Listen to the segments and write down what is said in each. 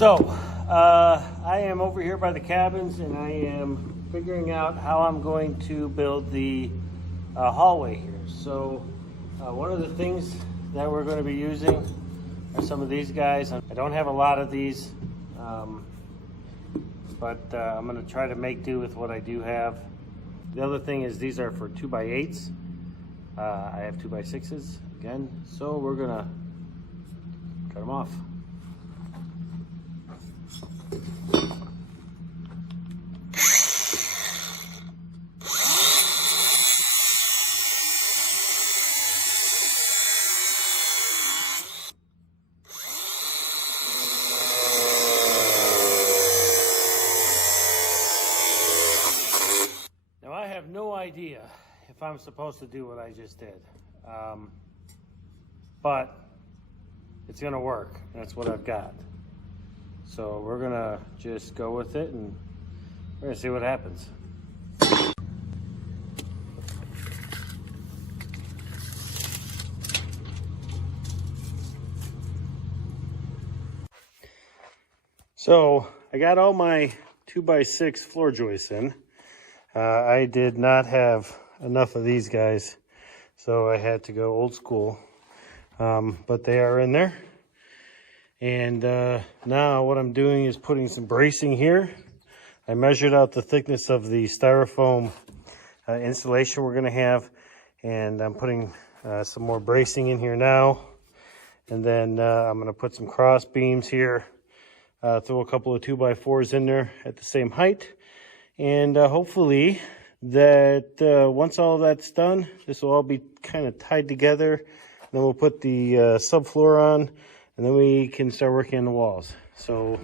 So, I am over here by the cabins and I am figuring out how I'm going to build the hallway here. So, one of the things that we're going to be using are some of these guys. I don't have a lot of these, but I'm going to try to make do with what I do have. The other thing is these are for 2x8s. I have 2x6s again, so we're going to cut them off. Now I have no idea if I'm supposed to do what I just did, but it's gonna work. That's what I've got. So we're gonna just go with it and we're gonna see what happens. So I got all my 2x6 floor joists in. I did not have enough of these guys, so I had to go old school, but they are in there. And now what I'm doing is putting some bracing here. I measured out the thickness of the styrofoam insulation we're going to have, and I'm putting some more bracing in here now. And then I'm going to put some cross beams here, throw a couple of 2x4s in there at the same height. And hopefully that once all of that's done, this will all be kind of tied together. And then we'll put the subfloor on, and then we can start working on the walls. So.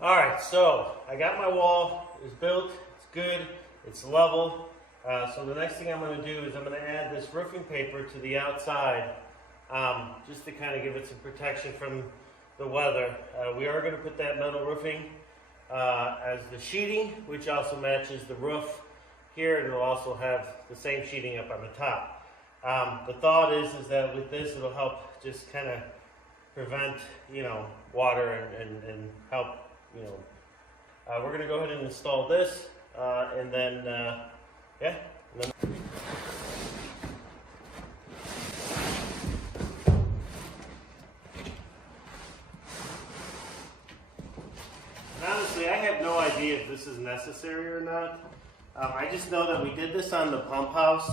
All right, so I got my wall. It's built, it's good, it's level. So the next thing I'm going to do is I'm going to add this roofing paper to the outside, just to kind of give it some protection from the weather. We are going to put that metal roofing as the sheeting, which also matches the roof here, and it'll also have the same sheeting up on the top. The thought is that with this, it'll help just kind of prevent, water and help. We're going to go ahead and install this, and then, yeah. And honestly, I have no idea if this is necessary or not. I just know that we did this on the pump house,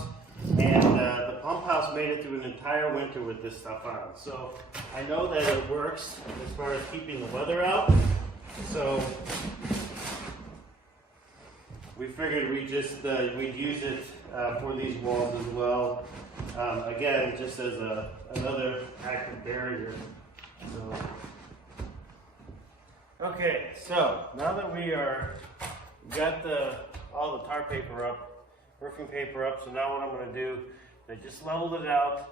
and the pump house made it through an entire winter with this stuff on. So I know that it works as far as keeping the weather out. So we figured we'd use it for these walls as well. Again, just as another active barrier. So, okay, so now that we got all the tar paper up, roofing paper up. So now what I'm going to do, I just leveled it out,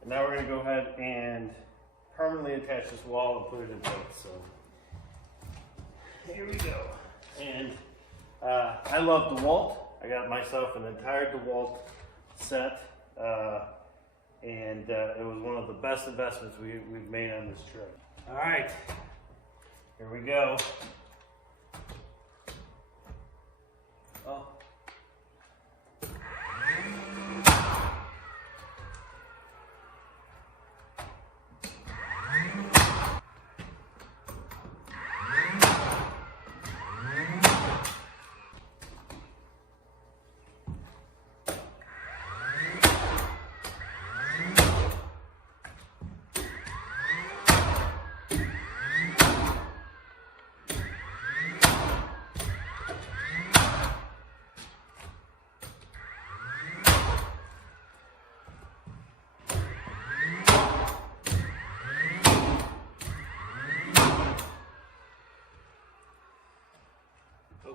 and now we're going to go ahead and permanently attach this wall and put it in place. So. Here we go. And I love DeWalt. I got myself an entire DeWalt set, and it was one of the best investments we've made on this trip. All right, here we go. Oh.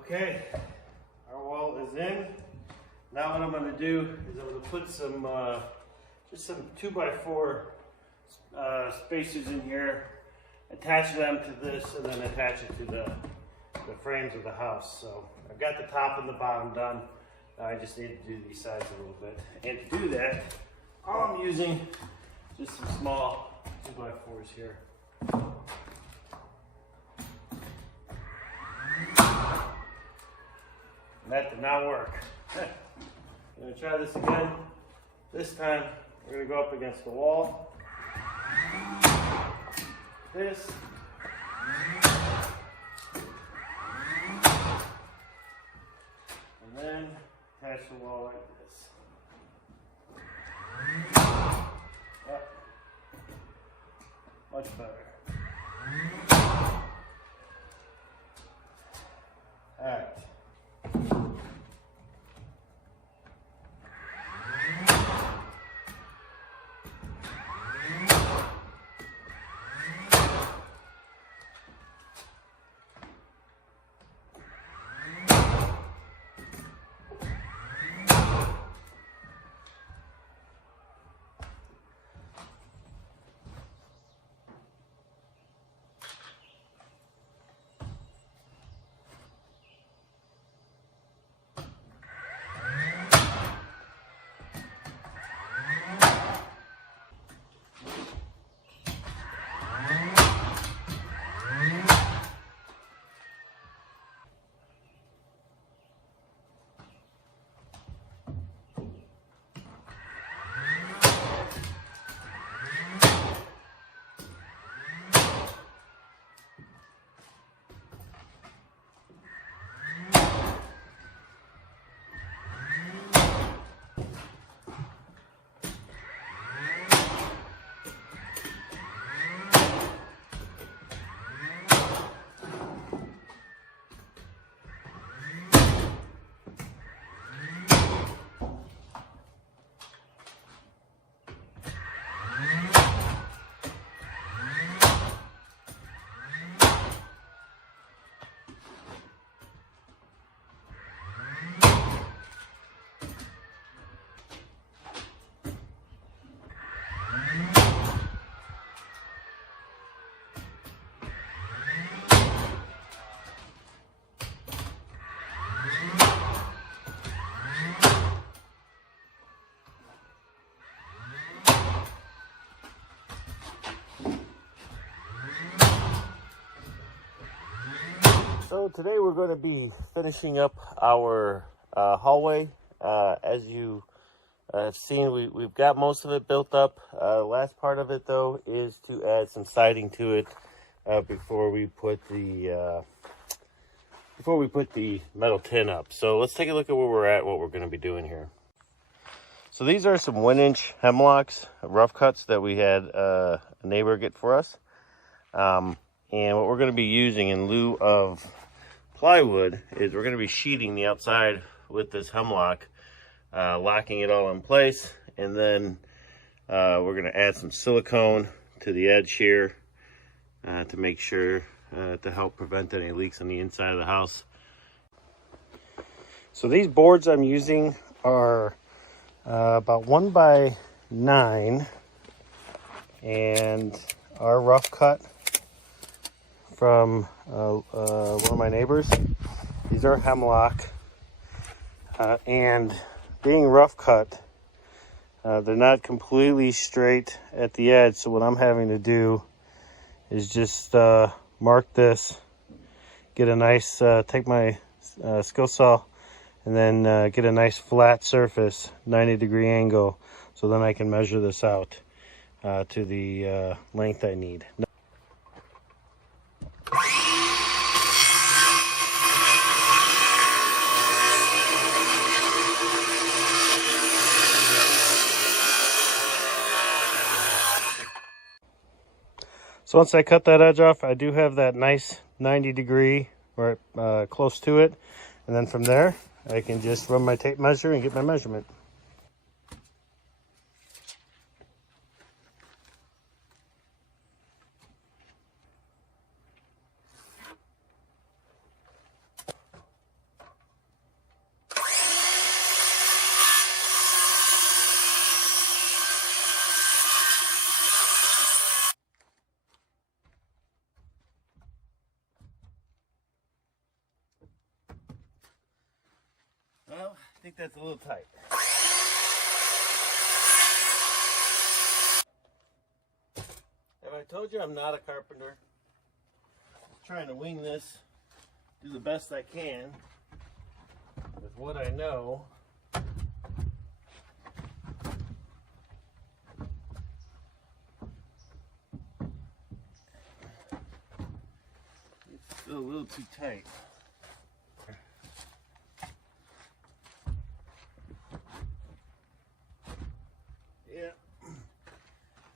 Okay, our wall is in. Now what I'm going to do is I'm going to put some, just some 2x4 spacers in here, attach them to this, and then attach it to the frames of the house. So I've got the top and the bottom done. I just need to do these sides a little bit. And to do that, all I'm using just some small 2x4s here. And that did not work. I'm going to try this again. This time, we're going to go up against the wall. This. And then attach the wall like this. Yep. Much better. All right. So today we're going to be finishing up our hallway. As you have seen, we've got most of it built up. The last part of it, though, is to add some siding to it before we put the metal tin up. So let's take a look at where we're at, what we're going to be doing here. So these are some 1-inch hemlocks, rough cuts that we had a neighbor get for us. And what we're going to be using in lieu of plywood is we're going to be sheeting the outside with this hemlock, locking it all in place, and then we're going to add some silicone to the edge here to make sure to help prevent any leaks on the inside of the house. So these boards I'm using are about 1 by 9 and are rough cut from one of my neighbors. These are hemlock, and being rough cut, they're not completely straight at the edge. So what I'm having to do is just mark this, get a nice, take my skill saw, and then get a nice flat surface, 90-degree angle, so then I can measure this out to the length I need. So once I cut that edge off, I do have that nice 90-degree or close to it. And then from there, I can just run my tape measure and get my measurement. think that's a little tight. Have I told you I'm not a carpenter? I'm trying to wing this, do the best I can with what I know. It's still a little too tight. Yeah,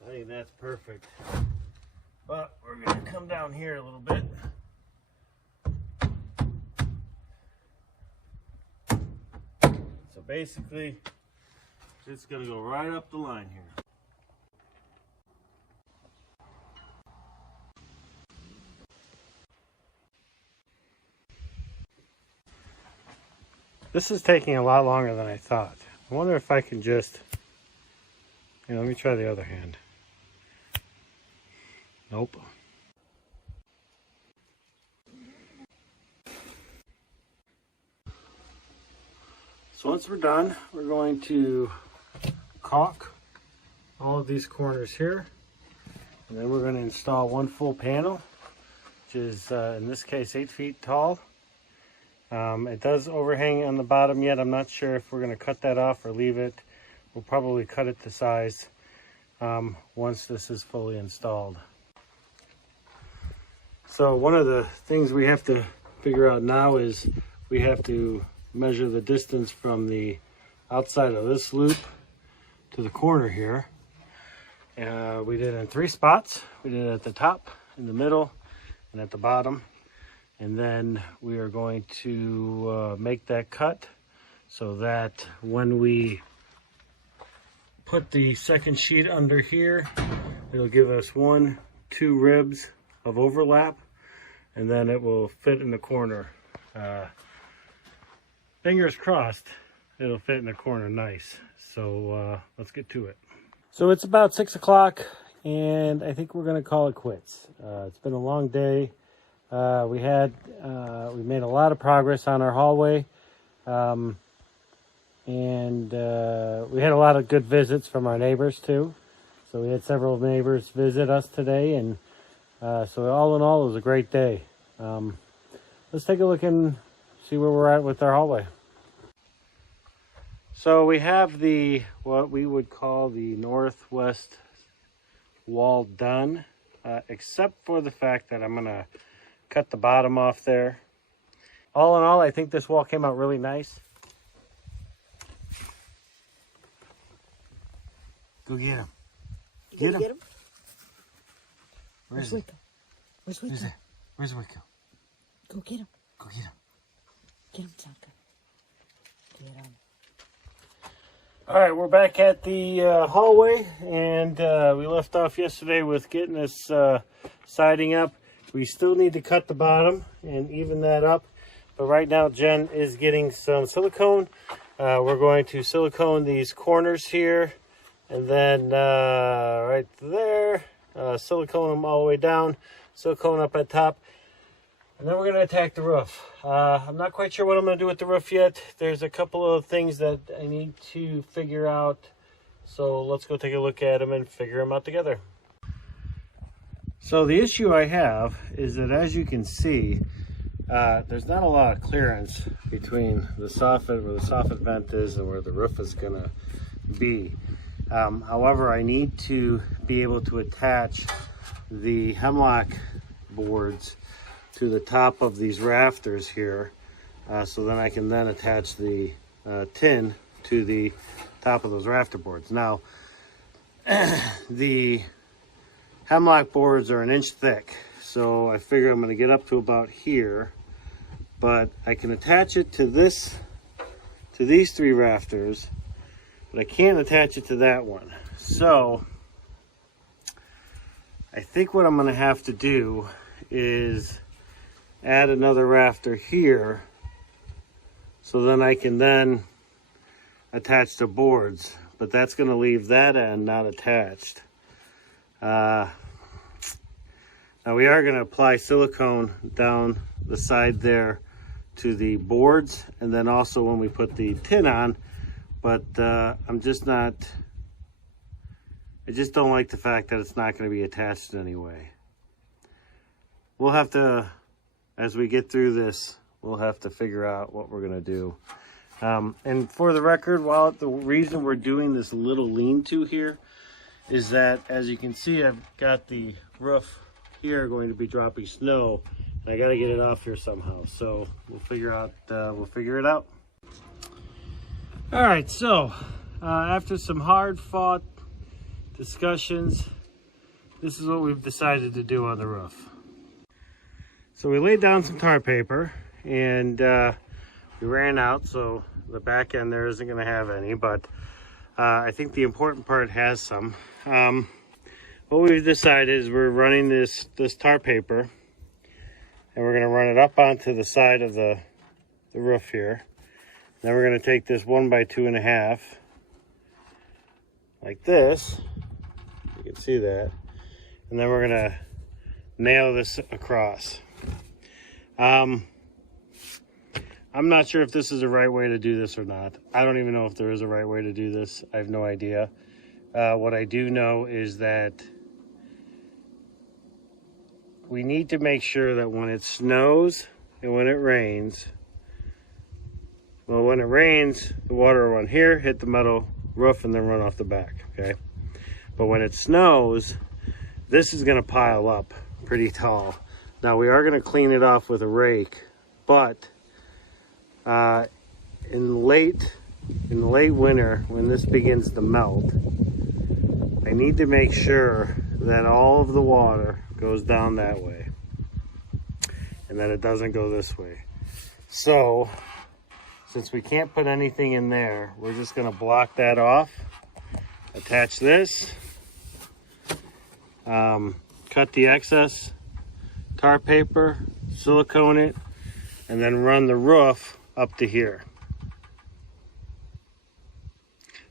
I think that's perfect. But we're going to come down here a little bit. So basically, it's going to go right up the line here. This is taking a lot longer than I thought. I wonder if I can just, let me try the other hand. Nope. So once we're done, we're going to caulk all of these corners here. And then we're going to install one full panel, which is in this case 8 feet tall. It does overhang on the bottom yet. I'm not sure if we're going to cut that off or leave it. We'll probably cut it to size once this is fully installed. So one of the things we have to figure out now is we have to measure the distance from the outside of this loop to the corner here. We did it in 3 spots. We did it at the top, in the middle, and at the bottom. And then we are going to make that cut so that when we put the second sheet under here, it'll give us 1-2 ribs of overlap, and then it will fit in the corner. Fingers crossed it'll fit in the corner nice. So let's get to it. So it's about 6 o'clock, and I think we're going to call it quits. It's been a long day. We made a lot of progress on our hallway, and we had a lot of good visits from our neighbors too. So we had several neighbors visit us today, and so all in all, it was a great day. Let's take a look and see where we're at with our hallway. So we have what we would call the northwest wall done, except for the fact that I'm going to cut the bottom off there. All in all, I think this wall came out really nice. Go get him. Get him. Where's Wicco? Where's Wicco? Where's Wicco? Go get him. Go get him. Get him, Tonka. Get him. All right, we're back at the hallway, and we left off yesterday with getting this siding up. We still need to cut the bottom and even that up, but right now Jen is getting some silicone. We're going to silicone these corners here, and then right there, silicone them all the way down, silicone up at top, and then we're going to attack the roof. I'm not quite sure what I'm going to do with the roof yet. There's a couple of things that I need to figure out, so let's go take a look at them and figure them out together. So the issue I have is that, as you can see, there's not a lot of clearance between the soffit, where the soffit vent is, and where the roof is going to be. However, I need to be able to attach the hemlock boards to the top of these rafters here, so then I can then attach the tin to the top of those rafter boards. Now, the hemlock boards are 1 inch thick, so I figure I'm going to get up to about here, but I can attach it to these 3 rafters, but I can't attach it to that one. So I think what I'm going to have to do is add another rafter here, so then I can then attach the boards, but that's going to leave that end not attached. Now we are going to apply silicone down the side there to the boards, and then also when we put the tin on. But I just don't like the fact that it's not going to be attached in any way. We'll have to, as we get through this, we'll have to figure out what we're going to do. And for the record, while the reason we're doing this little lean-to here is that, as you can see, I've got the roof here going to be dropping snow, and I got to get it off here somehow. So we'll figure it out. All right, so after some hard-fought discussions, this is what we've decided to do on the roof. So we laid down some tar paper, and we ran out, so the back end there isn't going to have any, but I think the important part has some. What we've decided is we're running this tar paper, and we're going to run it up onto the side of the roof here. Then we're going to take this 1 by 2.5 like this. You can see that. And then we're going to nail this across. I'm not sure if this is the right way to do this or not. I don't even know if there is a right way to do this. I have no idea. What I do know is that we need to make sure that when it snows and when it rains, well, when it rains, the water will run here, hit the metal roof, and then run off the back, okay? But when it snows, this is going to pile up pretty tall. Now, we are going to clean it off with a rake, but in the late winter, when this begins to melt, I need to make sure that all of the water goes down that way and that it doesn't go this way. So, since we can't put anything in there, we're just going to block that off, attach this, cut the excess tar paper, silicone it, and then run the roof up to here.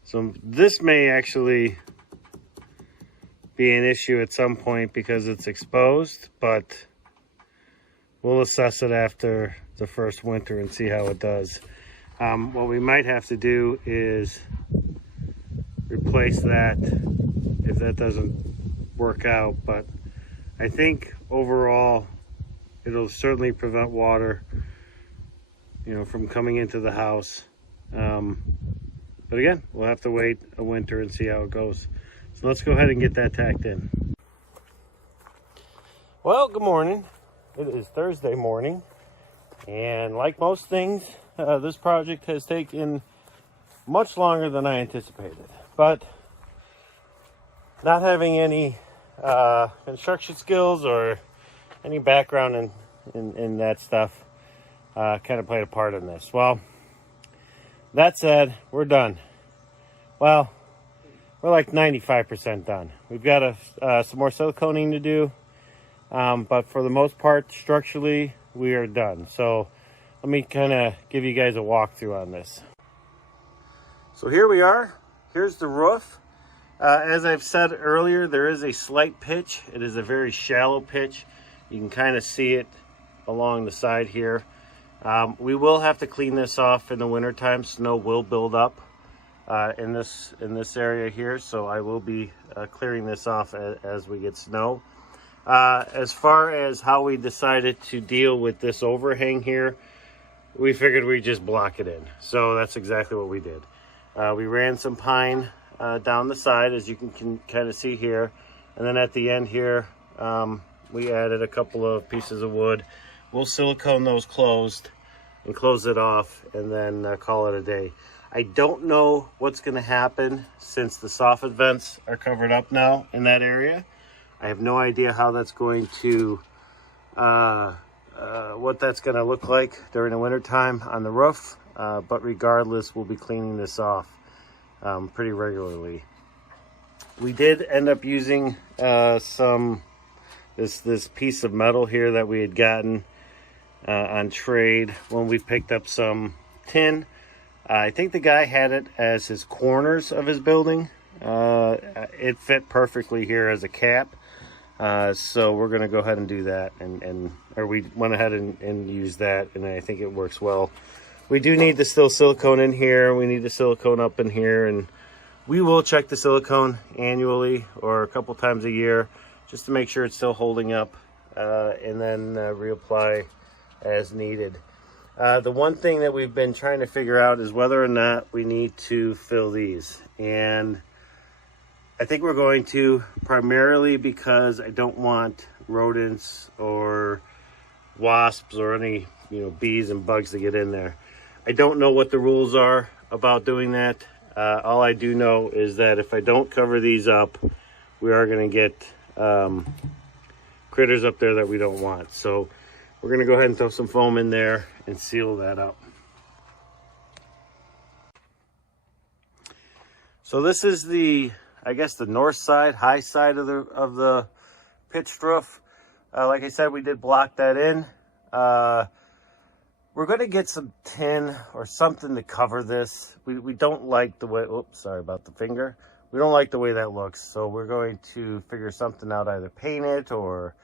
So this may actually be an issue at some point because it's exposed, but we'll assess it after the first winter and see how it does. What we might have to do is replace that if that doesn't work out, but I think overall it'll certainly prevent water, from coming into the house. But again, we'll have to wait a winter and see how it goes. So let's go ahead and get that tacked in. Well, good morning. It is Thursday morning, and like most things, this project has taken much longer than I anticipated. But not having any construction skills or any background in that stuff kind of played a part in this. Well, that said, we're done. Well, we're like 95% done. We've got some more siliconing to do, but for the most part, structurally, we are done. So let me kind of give you guys a walkthrough on this. So here we are. Here's the roof. As I've said earlier, there is a slight pitch. It is a very shallow pitch. You can kind of see it along the side here. We will have to clean this off in the wintertime. Snow will build up in this area here, so I will be clearing this off as we get snow. As far as how we decided to deal with this overhang here, we figured we'd just block it in. So that's exactly what we did. We ran some pine down the side, as you can kind of see here, and then at the end here we added a couple of pieces of wood. We'll silicone those closed and close it off, and then call it a day. I don't know what's going to happen since the soffit vents are covered up now in that area. I have no idea how that's going to what that's going to look like during the winter time on the roof, but regardless, we'll be cleaning this off pretty regularly. We did end up using this piece of metal here that we had gotten on trade when we picked up some tin. I think the guy had it as his corners of his building. It fit perfectly here as a cap. So we're going to go ahead and do that, or we went ahead and used that, and I think it works well. We do need the still silicone in here. We need the silicone up in here, and we will check the silicone annually or a couple times a year just to make sure it's still holding up, and then reapply as needed. The one thing that we've been trying to figure out is whether or not we need to fill these, and I think we're going to, primarily because I don't want rodents or wasps or any bees and bugs to get in there. I don't know what the rules are about doing that. All I do know is that if I don't cover these up, we are going to get critters up there that we don't want. So we're going to go ahead and throw some foam in there and seal that up. So this is the, I guess, the north side, high side of the pitched roof. Like I said, we did block that in. We're going to get some tin or something to cover this. We don't like the way, oops, sorry about the finger. We don't like the way that looks. So we're going to figure something out, either paint it or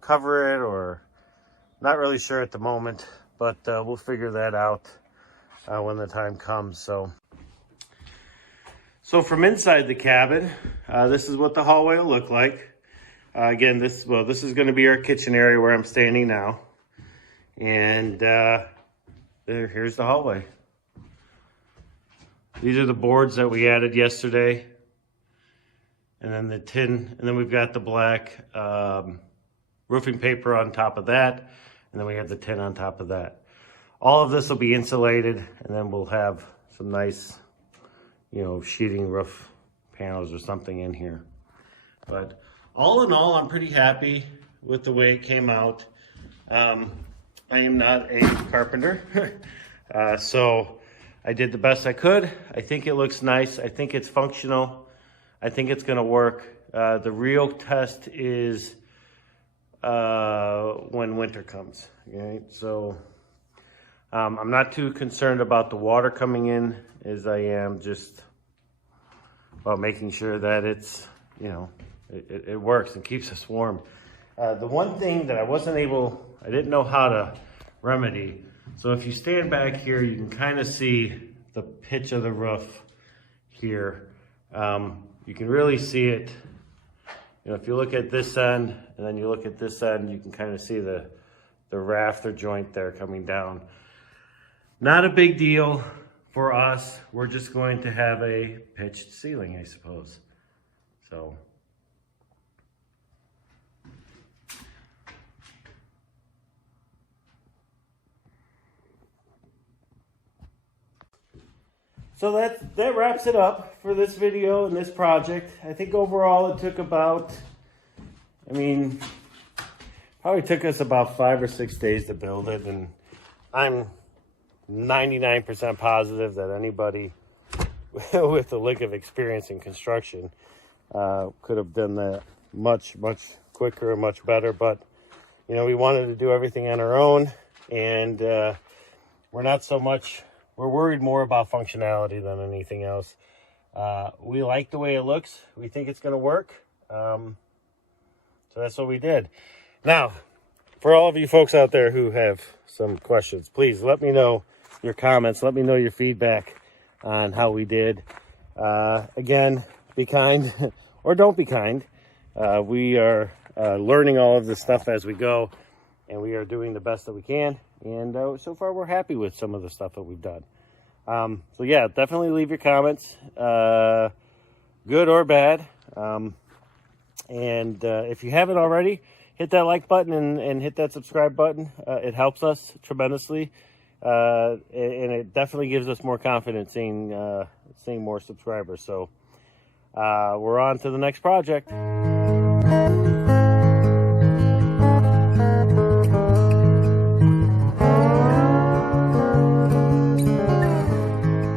cover it, or not really sure at the moment, but we'll figure that out when the time comes. So from inside the cabin, this is what the hallway will look like. Again, this is going to be our kitchen area where I'm standing now. And here's the hallway. These are the boards that we added yesterday. And then the tin, and then we've got the black roofing paper on top of that. And then we have the tin on top of that. All of this will be insulated, and then we'll have some nice, sheeting roof panels or something in here. But all in all, I'm pretty happy with the way it came out. I am not a carpenter, so I did the best I could. I think it looks nice. I think it's functional. I think it's going to work. The real test is when winter comes. Okay? So I'm not too concerned about the water coming in as I am just about making sure that it's, it works and keeps us warm. The one thing that I didn't know how to remedy. So if you stand back here, you can kind of see the pitch of the roof here. You can really see it. If you look at this end and then you look at this end, you can kind of see the rafter joint there coming down. Not a big deal for us. We're just going to have a pitched ceiling, I suppose. So that wraps it up for this video and this project. I think overall it took about, probably took us about 5 or 6 days to build it. And I'm 99% positive that anybody with a lick of experience in construction could have done that much, much quicker and much better. But, we wanted to do everything on our own, and we're worried more about functionality than anything else. We like the way it looks. We think it's going to work. So that's what we did. Now, for all of you folks out there who have some questions, please let me know your comments. Let me know your feedback on how we did. Again, be kind or don't be kind. We are learning all of this stuff as we go, and we are doing the best that we can. And so far, we're happy with some of the stuff that we've done. So yeah, definitely leave your comments, good or bad. And if you haven't already, hit that like button and hit that subscribe button. It helps us tremendously. And it definitely gives us more confidence seeing more subscribers. So we're on to the next project.